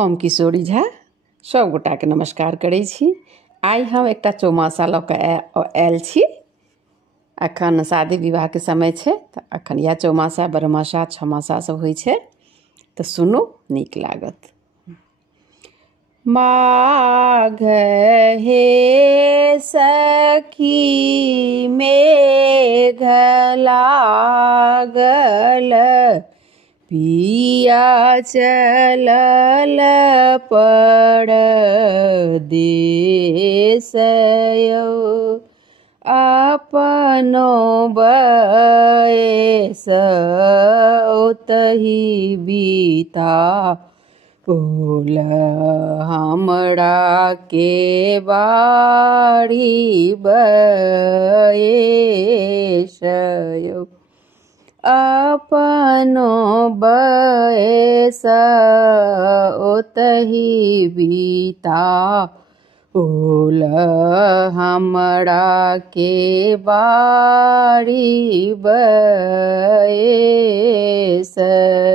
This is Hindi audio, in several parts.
हम किशोरी झा सब गोटा के नमस्कार करै छी। आइ हम एकटा चौमासा लऽ कऽ आयल छी। अखन शादी विवाह के समय छै तऽ अखन या चौमासा बरमासा छमासा सब होइ छै तऽ सुनू, नीक लागत। माघ हे सखी मेघ लागल, पिया चलल परदेस यौ, अपनो बयस ओतहि बीता ओल, हमरा के बाड़ी बयस यौ, अपनो बयस ओतहि बीता ओल, हमरा के बाड़ी बयस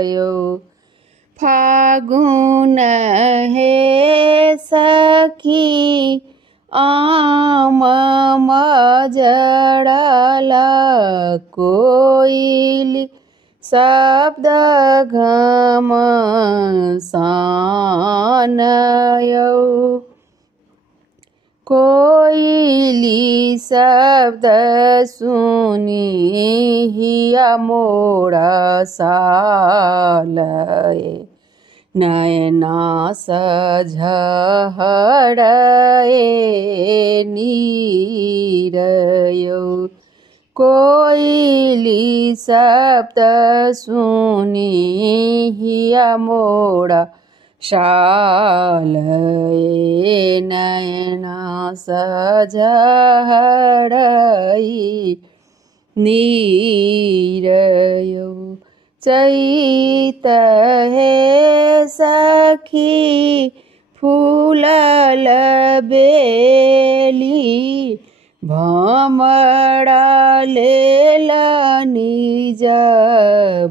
यौ। फागुन हे सखी आम मजरल, कोइली शब्द घमसान यौ, कोइली शब्द सुनी हिया मोरा साल, नयना सझहर नीर यौ, कोइली शब्द सुनी हिया मोरा शाल, नयना सझहर नीर यौ। चैत हे सखी फूलल बेली, भमरा लेल निज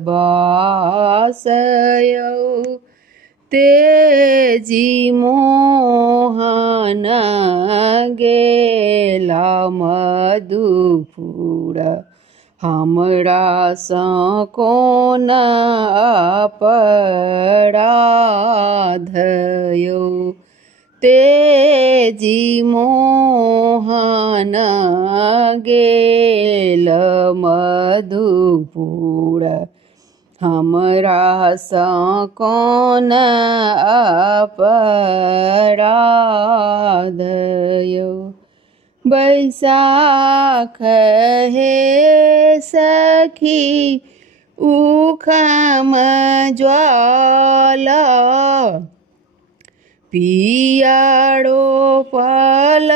बास यौ, तेजी मोहन गेला मधुपुर, हमरा सँ कोन अपराध यौ, तेजी मोहन गेल मधुपुर, हमरा सँ कोन अपराध यौ। बैसाख हे सखी उखम ज्वाला, पिया रोपल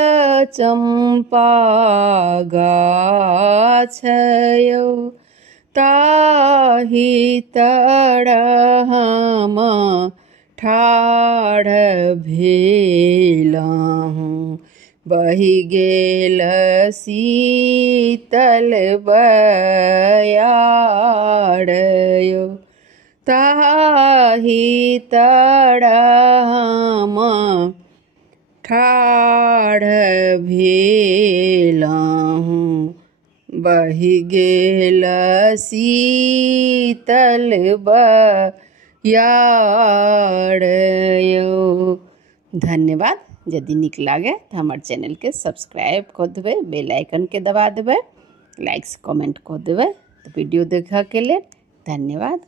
चंपा गाछ यौ, ताहि तर हम ठाढ़ भेलहुँ, बहि गेल शीतल बयार यौ, ताहि तर हम ठाढ़ भेलहुँ, बहि गेल शीतल बयार यौ। धन्यवाद। यदि नीक लागे तो हमारे चैनल के सब्सक्राइब कर देवे, बेल आइकन के दबा देवे, लाइक्स कमेंट कर देवे। तो वीडियो देखा के लिए धन्यवाद।